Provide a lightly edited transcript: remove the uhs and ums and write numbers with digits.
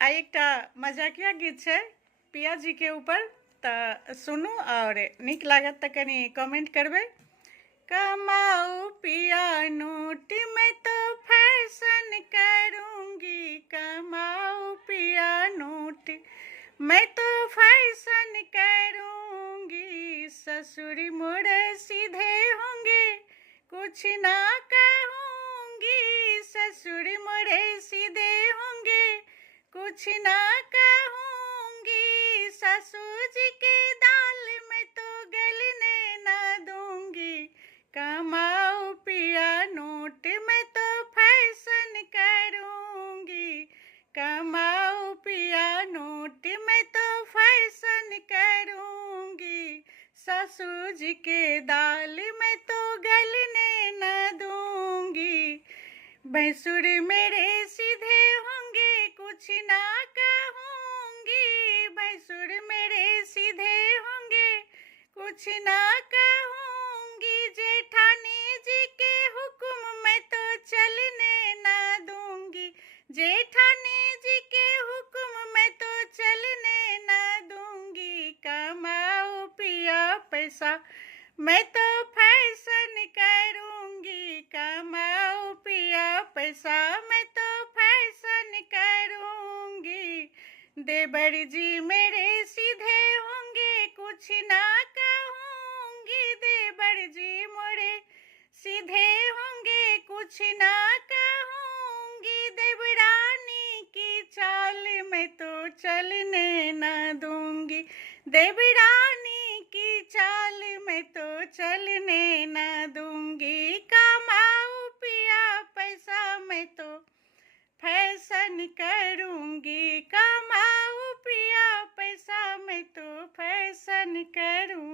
आ एक मजाकिया गीत है पिया जी के ऊपर, तो सुनू और निक लागत तो कनी कमेंट करबे। कमाओ पिया नोट में तो फैशन करूंगी, कमाओ पिया नोट मैं तो फैशन करूंगी, ससुर मोड़े सीधे होंगे कुछ ना कहूंगी, ससुर मोड़े सीधे होंगे कुछ ना कहूंगी, ससुर जी के दाल में तो गलने ना दूंगी, कमाओ पिया नोट में तो फैशन करूंगी, कमाओ पिया नोट में तो फैशन करूंगी, ससुर जी के दाल में तो गलने न दूंगी, भैंसुर मेरे सीधे होंगे कुछ ना कहूंगी, भैंसुर मेरे सीधे होंगे कुछ ना कहूंगी, जेठानी जी के हुक्म में तो चलने ना दूंगी, जेठानी जी के हुक्म में तो चलने ना दूंगी, कमाओ पिया पैसा मैं तो फैशन करूंगी, कमाओ पिया पैसा मैं तो फैशन करूंगी, देवर जी मेरे सीधे होंगे कुछ ना कहूंगी, देवर जी मोरे सीधे होंगे कुछ ना कहूंगी, देवरानी की चाल में तो चलने ना दूंगी, देवरानी की चाल में तो चलने ना दूंगी, कमाओ पिया पैसा मैं तो फैशन करूंगी, कमाओ पिया पैसा मैं तो फैशन करूंगी।